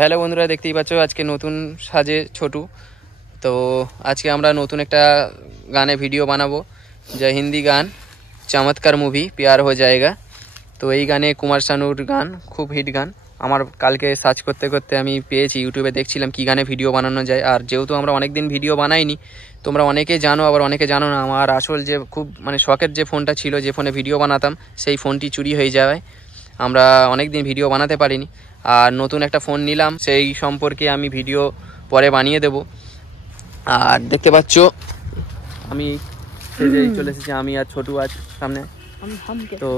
Hello বন্ধুরা, দেখতেই পাচ্ছ আজকে নতুন সাজে ছোটু। তো আজকে আমরা নতুন একটা গানে ভিডিও বানাবো, যা হিন্দি গান চমৎকার মুভি প্যার হো জায়েগা। তো এই গানে কুমার শানুর গান, খুব হিট গান। আমার কালকে সার্চ করতে করতে আমি পেয়েছি, ইউটিউবে দেখছিলাম কি গানে ভিডিও বানানো যায়। আর যেহেতু আমরা অনেক দিন ভিডিও বানাইনি, তোমরা অনেকে জানো আবার অনেকে জানো না, আমার আসল যে খুব শখের যে ফোনটা ছিল, যে ফোনে ভিডিও বানাতাম, সেই ফোনটি চুরি হয়ে যাওয়ায় আমরা অনেক দিন ভিডিও বানাতে পারিনি। আর নতুন একটা ফোন নিলাম, সেই সম্পর্কে আমি ভিডিও পরে বানিয়ে দেব। আর দেখতে পাচ্ছ আমি চলে এসেছি, আমি আর ছোটু আজ সামনে। তো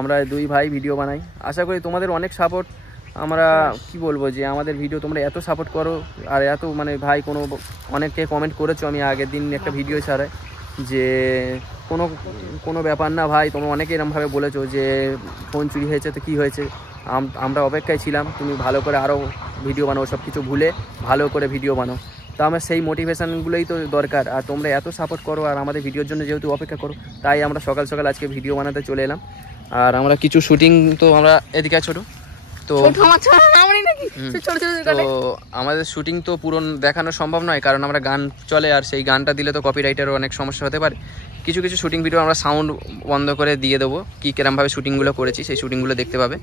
আমরা দুই ভাই ভিডিও বানাই, আশা করি তোমাদের অনেক সাপোর্ট। আমরা কি বলবো, যে আমাদের ভিডিও তোমরা এত সাপোর্ট করো। আর এত ভাই অনেকে কমেন্ট করেছো, আমি আগের দিন একটা ভিডিও ছাড়াই, যে কোনো ব্যাপার না ভাই, তোমরা অনেকে এরকমভাবে বলেছো যে ফোন চুরি হয়েছে তো কী হয়েছে। আমরা অপেক্ষায় ছিলাম তুমি ভালো করে আরও ভিডিও বানাও, সব কিছু ভুলে ভালো করে ভিডিও বানাও। তো আমার সেই মোটিভেশানগুলোই তো দরকার। আর তোমরা এত সাপোর্ট করো আর আমাদের ভিডিওর জন্য যেহেতু অপেক্ষা করো, তাই আমরা সকাল সকাল আজকে ভিডিও বানাতে চলে এলাম। আর আমরা কিছু শুটিং, তো আমরা এদিকে ছোটো, তো আমাদের শুটিং তো পুরো দেখানো সম্ভব নয়, কারণ আমরা গান চলে, আর সেই গানটা দিলে তো কপিরাইটেরও অনেক সমস্যা হতে পারে। কিছু কিছু শুটিং ভিডিও আমরা সাউন্ড বন্ধ করে দিয়ে দেবো, কীরকমভাবে শুটিংগুলো করেছি সেই শুটিংগুলো দেখতে পাবে।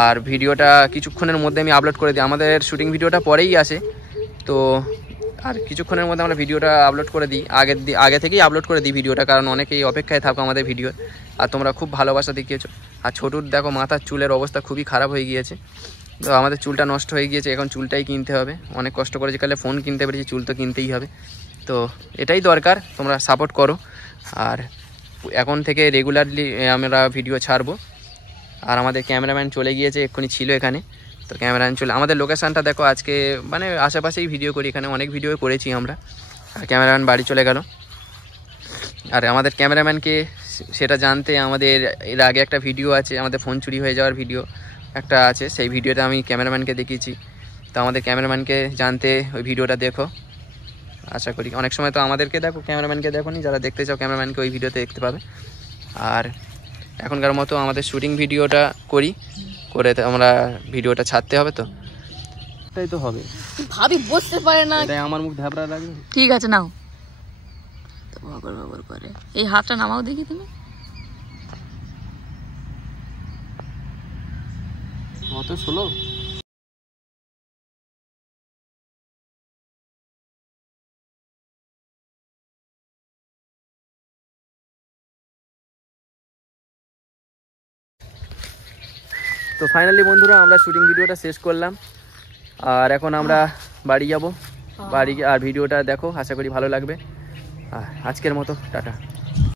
আর ভিডিওটা কিছুক্ষণের মধ্যে আমি আপলোড করে দিই, আমাদের শুটিং ভিডিওটা পরেই আসে। তো আর কিছুক্ষণের মধ্যে আমরা ভিডিওটা আপলোড করে দিই, আগে থেকেই আপলোড করে দিই ভিডিওটা, কারণ অনেকেই অপেক্ষায় থাকো আমাদের ভিডিও। আর তোমরা খুব ভালোবাসা দেখিয়েছো। আর ছোটুর দেখো মাথার চুলের অবস্থা খুবই খারাপ হয়ে গিয়েছে, তো আমাদের চুলটা নষ্ট হয়ে গিয়েছে, এখন চুলটাই কিনতে হবে। অনেক কষ্ট করেছি, কালে ফোন কিনতে পেরেছি, চুল তো কিনতেই হবে। তো এটাই দরকার, তোমরা সাপোর্ট করো। আর এখন থেকে রেগুলারলি আমরা ভিডিও ছাড়বো। আর আমাদের ক্যামেরাম্যান চলে গিয়েছে, এক্ষুনি ছিল এখানে। তো ক্যামেরাম্যান চলে, আমাদের লোকেশানটা দেখো, আজকে আশেপাশেই ভিডিও করি, এখানে অনেক ভিডিও করেছি আমরা। আর ক্যামেরাম্যান বাড়ি চলে গেল। আর আমাদের ক্যামেরাম্যানকে সেটা জানতে, আমাদের এর আগে একটা ভিডিও আছে, আমাদের ফোন চুরি হয়ে যাওয়ার ভিডিও একটা আছে, সেই ভিডিওটা আমি ক্যামেরাম্যানকে দেখিয়েছি। তো আমাদের ক্যামেরাম্যানকে জানতে ওই ভিডিওটা দেখো, আশা করি। অনেক সময় তো আমাদেরকে দেখো, ক্যামেরাম্যানকে দেখো নি, যারা দেখতে চাও ক্যামেরাম্যানকে ওই ভিডিওতে দেখতে পাবে। আর এখনকার মতো আমাদের শুটিং ভিডিওটা করে আমরা ভিডিওটা ছাড়তে হবে। তো এটাই তো হবে, ভাবি বুঝতে পারে না, এটাই আমার মুখ ধাবড়া লাগে। ঠিক আছে নাও, তো বগর করে এই হাতটা নামাও দেখি তুমি। অত স্লো। তো ফাইনালি বন্ধুরা, আমরা শুটিং ভিডিওটা শেষ করলাম। আর এখন আমরা বাড়ি যাব। বাড়ি আর ভিডিওটা দেখো, আশা করি ভালো লাগবে। আজকের মতো টাটা।